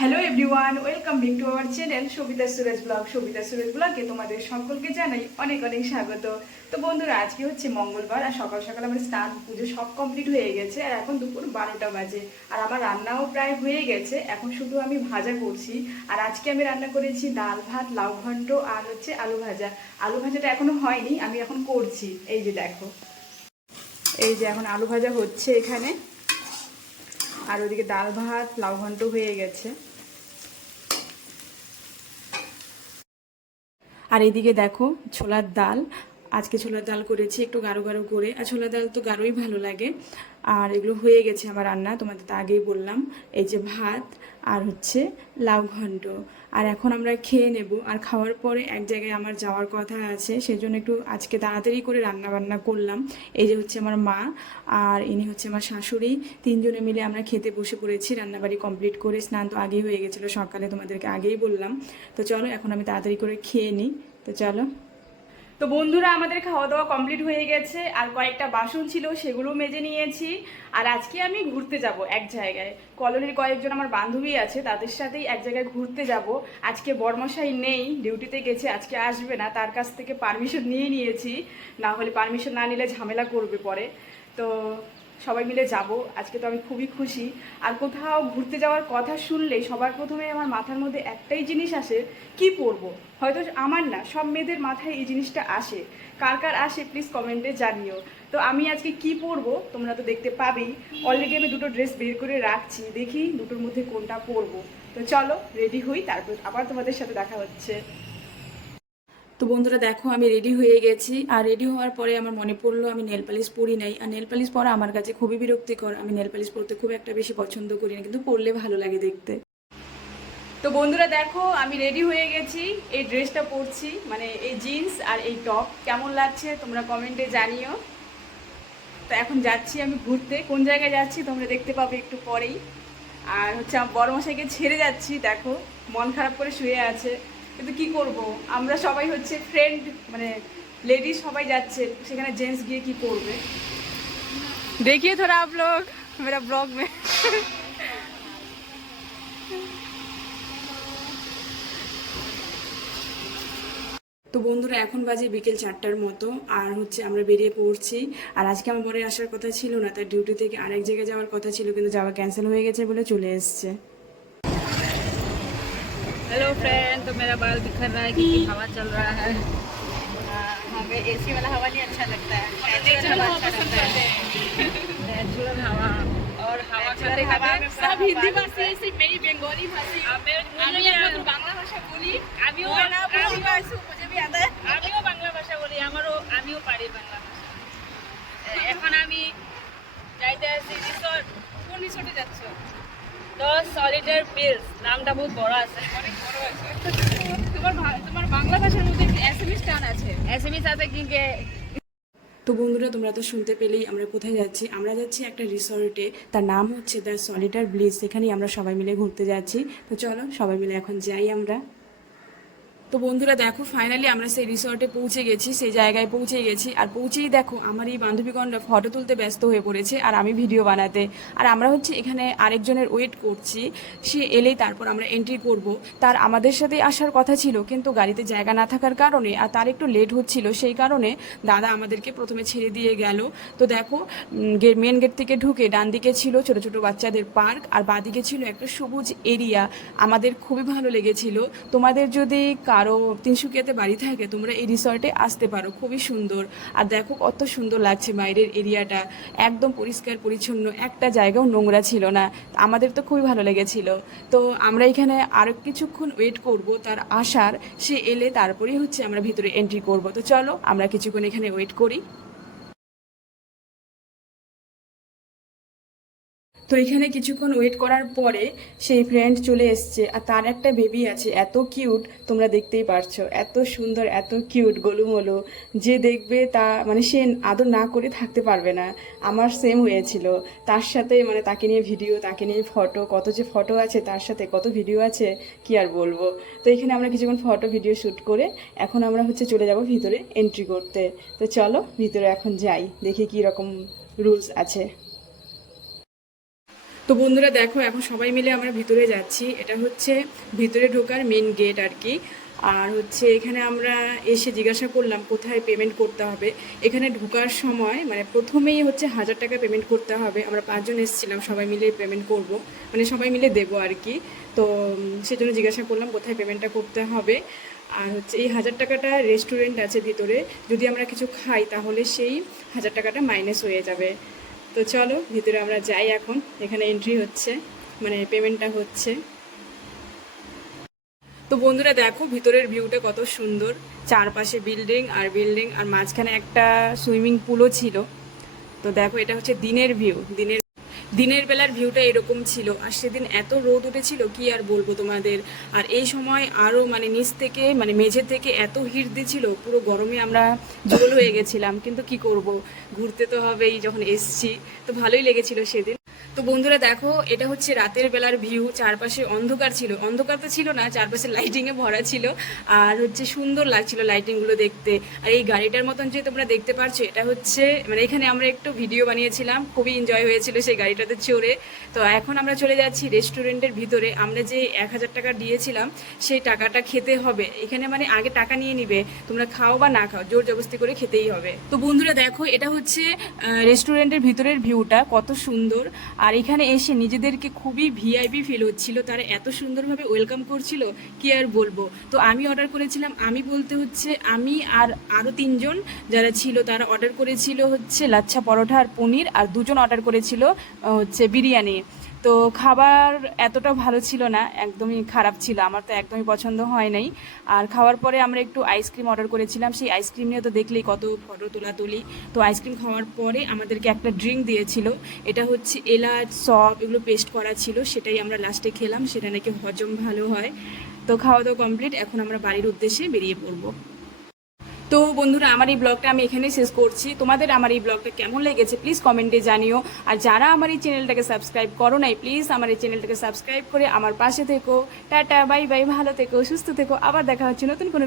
Hello everyone, welcome back to our channel Sabita Suraj blog. Sabita Suraj ব্লগে তোমাদের সকলকে জানাই অনেক অনেক স্বাগত। তো বন্ধুরা, আজকে হচ্ছে মঙ্গলবার আর সকাল সকাল আমার স্নান পুজো সব কমপ্লিট হয়ে গেছে আর এখন দুপুর 12টা বাজে আর আমার রান্নাও প্রায় হয়ে গেছে। এখন শুধু আমি ভাজা করছি। আর আজকে আমি রান্না করেছি ডাল ভাত, লাউ ঘন্ট আর হচ্ছে আলু ভাজা। আলু ভাজাটা এখনো হয়নি, আমি এখন করছি। এই যে দেখো, এই যে এখন আলু ভাজা হচ্ছে এখানে, আর ওদিকে ডাল ভাত লাউ ঘন্ট হয়ে গেছে। আর এইদিকে দেখো ছোলার ডাল, আজকে ছোলার ডাল করেছি একটু গাঢ় গাঢ় করে। আর ছোলার ডাল তো গাঢ়ই ভালো লাগে। আর এগুলো হয়ে গেছে আমার রান্না, তোমাদের তো আগেই বললাম। এই যে ভাত আর হচ্ছে লাউ ঘন্ট। আর এখন আমরা খেয়ে নেব। আর খাওয়ার পরে এক জায়গায় আমার যাওয়ার কথা আছে, সেজন্য একটু আজকে তাড়াতাড়ি করে রান্না বান্না করলাম। এই যে হচ্ছে আমার মা আর ইনি হচ্ছে আমার শাশুড়ি, তিনজনে মিলে আমরা খেতে বসে পড়েছি। রান্নাবাড়ি কমপ্লিট করে স্নান তো আগেই হয়ে গেছিলো সকালে, তোমাদেরকে আগেই বললাম। তো চলো এখন আমি তাড়াতাড়ি করে খেয়ে নিই। তো চলো। তো বন্ধুরা, আমাদের খাওয়া দাওয়া কমপ্লিট হয়ে গেছে আর কয়েকটা বাসন ছিল সেগুলো মেজে নিয়েছি। আর আজকে আমি ঘুরতে যাব এক জায়গায়। কলোনির কয়েকজন আমার বান্ধবী আছে, তাদের সাথেই এক জায়গায় ঘুরতে যাব। আজকে বরমশাই নেই, ডিউটিতে গেছে, আজকে আসবে না। তার কাছ থেকে পারমিশন নিয়ে নিয়েছি, না হলে পারমিশন না নিলে ঝামেলা করবে পরে। তো সবাই মিলে যাব আজকে। তো আমি খুবই খুশি। আর কোথাও ঘুরতে যাওয়ার কথা শুনলেই সবার প্রথমে আমার মাথার মধ্যে একটাই জিনিস আসে, কি পরবো। হয়তো আমার না, সব মেয়েদের মাথায় এই জিনিসটা আসে। কার কার আসে প্লিজ কমেন্টে জানিও। তো আমি আজকে কি পরবো তোমরা তো দেখতে পাবেই। অলরেডি আমি দুটো ড্রেস বের করে রাখছি, দেখি দুটোর মধ্যে কোনটা পরবো। তো চলো রেডি হই, তারপর আবার তোমাদের সাথে দেখা হচ্ছে। তো বন্ধুরা দেখো, আমি রেডি হয়ে গেছি। আর রেডি হওয়ার পরে আমার মনে পড়লো আমি নেল পালিশ পরি নাই। আর নেল পালিশ পরা আমার কাছে খুবই বিরক্তিকর। আমি নেল পালিশ পরতে খুব একটা বেশি পছন্দ করি না, কিন্তু পরলে ভালো লাগে দেখতে। তো বন্ধুরা দেখো, আমি রেডি হয়ে গেছি। এই ড্রেসটা পরছি, মানে এই জিন্স আর এই টপ। কেমন লাগছে তোমরা কমেন্টে জানিও। তো এখন যাচ্ছি আমি ঘুরতে। কোন জায়গায় যাচ্ছি তোমরা দেখতে পাবে একটু পরেই। আর হচ্ছে আমার বড়মশাইকে ছেড়ে যাচ্ছি, দেখো মন খারাপ করে শুয়ে আছে। কিন্তু কি করব, আমরা সবাই হচ্ছে ফ্রেন্ড, মানে লেডিস সবাই যাচ্ছে, সেখানে জেন্টস গিয়ে কি করবে। देखिए थोड़ा आप लोग मेरा ब्लॉग में। তো বন্ধুরা এখন বাজে বিকেল 4টার মতো, আর হচ্ছে আমরা বেরিয়ে পড়ছি। আর আজকে আমার বরের আসার কথা ছিল না, তার ডিউটি থেকে আরেক জায়গায় যাওয়ার কথা ছিল, কিন্তু যাওয়া ক্যান্সেল হয়ে গেছে বলে চলে এসছে। हेलो फ्रेंड, तो मेरा बाल बिखर रहा है क्योंकि हवा चल रहा है। हमें एसी वाला हवा नहीं अच्छा लगता है, नेचुरल हवा अच्छा लगता है। नेचुरल हवा और हवा खाते खाते सब हिंदी भाषी से मेरी बंगाली भाषी আমি একমাত্র বাংলা ভাষা বলি। আমিও मुझे भी आता है। আমিও বাংলা ভাষা বলি, আমিও পারি বাংলা ভাষা। এখন আমি যাইতে আছি রিসোর্ট। কোন রিসোর্টে যাচ্ছ? তো সলিটার বিলস নামটা বহুত বড় আছে, অনেক বড় আছে। তোমার বাংলা ভাষার মধ্যে একটু এসএমএস টান আছে। এসএমএস আছে কিন্তু। তো বন্ধুরা, তোমরা তো শুনতে পেলেই আমরা কোথায় যাচ্ছি। আমরা যাচ্ছি একটা রিসর্টে, তার নাম হচ্ছে দ্য সলিটার ব্লিস। সেখানেই আমরা সবাই মিলে ঘুরতে যাচ্ছি। তো চলো সবাই মিলে এখন যাই আমরা। তো বন্ধুরা দেখো, ফাইনালি আমরা সেই রিসর্টে পৌঁছে গেছি, সেই জায়গায় পৌঁছে গেছি। আর পৌঁছেই দেখো আমার এই বান্ধবীগণরা ফটো তুলতে ব্যস্ত হয়ে পড়েছে আর আমি ভিডিও বানাতে। আর আমরা হচ্ছে এখানে আরেকজনের ওয়েট করছি, সে এলেই তারপর আমরা এন্ট্রি করব। তার আমাদের সাথে আসার কথা ছিল, কিন্তু গাড়িতে জায়গা না থাকার কারণে আর তার একটু লেট হচ্ছিল, সেই কারণে দাদা আমাদেরকে প্রথমে ছেড়ে দিয়ে গেল। তো দেখো, মেন গেট থেকে ঢুকে ডান দিকে ছিল ছোট ছোট বাচ্চাদের পার্ক, আর বাঁদিকে ছিল একটা সবুজ এরিয়া। আমাদের খুবই ভালো লেগেছিল। তোমাদের যদি কারো তিনসুকিয়াতে বাড়ি থাকে, তোমরা এই রিসর্টে আসতে পারো, খুবই সুন্দর। আর দেখো কত সুন্দর লাগছে বাইরের এরিয়াটা, একদম পরিষ্কার পরিচ্ছন্ন, একটা জায়গাও নোংরা ছিল না। আমাদের তো খুবই ভালো লেগেছিল। তো আমরা এখানে আরও কিছুক্ষণ ওয়েট করব তার আসার। সে এলে তারপরেই হচ্ছে আমরা ভিতরে এন্ট্রি করব। তো চলো আমরা কিছুক্ষণ এখানে ওয়েট করি। তো এখানে কিছুক্ষণ ওয়েট করার পরে সেই ফ্রেন্ড চলে এসছে, আর তার একটা বেবি আছে, এত কিউট, তোমরা দেখতেই পারছো, এত সুন্দর এত কিউট গোলুমোলু। যে দেখবে তা মানে সে আদর না করে থাকতে পারবে না। আমার সেম হয়েছিল তার সাথে, মানে তাকে নিয়ে ভিডিও, তাকে নিয়ে ফটো, কত যে ফটো আছে তার সাথে, কত ভিডিও আছে কি আর বলবো। তো এখানে আমরা কিছুক্ষণ ফটো ভিডিও শ্যুট করে এখন আমরা হচ্ছে চলে যাব ভিতরে এন্ট্রি করতে। তো চলো ভিতরে এখন যাই, দেখি কী রকম রুলস আছে। তো বন্ধুরা দেখো, এখন সবাই মিলে আমরা ভিতরে যাচ্ছি। এটা হচ্ছে ভিতরে ঢোকার মেন গেট আর কি। আর হচ্ছে এখানে আমরা এসে জিজ্ঞাসা করলাম কোথায় পেমেন্ট করতে হবে। এখানে ঢোকার সময় মানে প্রথমেই হচ্ছে 1000 টাকা পেমেন্ট করতে হবে। আমরা 5 জন এসেছিলাম, সবাই মিলে পেমেন্ট করব, মানে সবাই মিলে দেবো আর কি। তো সেজন্য জিজ্ঞাসা করলাম কোথায় পেমেন্টটা করতে হবে। আর হচ্ছে এই 1000 টাকাটা রেস্টুরেন্ট আছে ভিতরে, যদি আমরা কিছু খাই তাহলে সেই 1000 টাকাটা মাইনাস হয়ে যাবে। তো চলো ভিতরে আমরা যাই এখন। এখানে এন্ট্রি হচ্ছে, মানে পেমেন্টটা হচ্ছে। তো বন্ধুরা দেখো ভিতরের ভিউটা কত সুন্দর, চারপাশে বিল্ডিং আর বিল্ডিং, আর মাঝখানে একটা সুইমিং পুলও ছিল। তো দেখো এটা হচ্ছে দিনের ভিউ, দিনের বেলার ভিউটা এরকম ছিল। আর সেদিন এত রোদ উঠেছিল কি আর বলবো তোমাদের। আর এই সময় আরও মানে নিচ থেকে মানে মেঝে থেকে এত হিট দিচ্ছিল, পুরো গরমে আমরা জল হয়ে গেছিলাম। কিন্তু কি করব, ঘুরতে তো হবেই, যখন এসছি। তো ভালোই লেগেছিল সেদিন। তো বন্ধুরা দেখো এটা হচ্ছে রাতের বেলার ভিউ। চারপাশে অন্ধকার ছিল, অন্ধকার তো ছিল না, চারপাশে লাইটিংয়ে ভরা ছিল। আর হচ্ছে সুন্দর লাগছিল লাইটিংগুলো দেখতে। আর এই গাড়িটার মতন যে তোমরা দেখতে পাচ্ছ, এটা হচ্ছে মানে এখানে আমরা একটু ভিডিও বানিয়েছিলাম, খুবই এনজয় হয়েছিল সেই গাড়িটাতে চড়ে। তো এখন আমরা চলে যাচ্ছি রেস্টুরেন্টের ভিতরে। আমরা যে 1000 টাকা দিয়েছিলাম সেই টাকাটা খেতে হবে এখানে, মানে আগে টাকা নিয়ে নিবে, তোমরা খাও বা না খাও, জোর জবরদস্তি করে খেতেই হবে। তো বন্ধুরা দেখো এটা হচ্ছে রেস্টুরেন্টের ভিতরের ভিউটা কত সুন্দর। আর এখানে এসে নিজেদেরকে খুবই ভিআইপি ফিল হচ্ছিল, তারা এত সুন্দরভাবে ওয়েলকাম করছিল কি আর বলবো। তো আমি অর্ডার করেছিলাম, আমি বলতে হচ্ছে আমি আর আরও 3 জন যারা ছিল তারা অর্ডার করেছিল হচ্ছে লাচ্ছা পরোটা আর পনির, আর 2 জন অর্ডার করেছিল হচ্ছে বিরিয়ানি। তো খাবার এতটা ভালো ছিল না, একদমই খারাপ ছিল, আমার তো একদমই পছন্দ হয় নাই। আর খাওয়ার পরে আমরা একটু আইসক্রিম অর্ডার করেছিলাম, সেই আইসক্রিম নিয়ে তো দেখলেই কত ফটো তোলাতুলি। তো আইসক্রিম খাওয়ার পরে আমাদেরকে একটা ড্রিঙ্ক দিয়েছিল, এটা হচ্ছে এলাচ সব এগুলো পেস্ট করা ছিল, সেটাই আমরা লাস্টে খেলাম, সেটা নাকি হজম ভালো হয়। তো খাওয়া দাওয়া কমপ্লিট, এখন আমরা বাড়ির উদ্দেশ্যে বেরিয়ে পড়বো। তো বন্ধুরা আমার এই ব্লগটা আমি এখানেই শেষ করছি। তোমাদের আমার এই ব্লগটা কেমন লেগেছে প্লিজ কমেন্টে জানিও। আর যারা আমার এই চ্যানেলটাকে সাবস্ক্রাইব করো নাই, প্লিজ আমার এই চ্যানেলটাকে সাবস্ক্রাইব করে আমার পাশে থেকো। টাটা বাই বাই, ভালো থেকো, সুস্থ থেকো, আবার দেখা হচ্ছে নতুন কোনো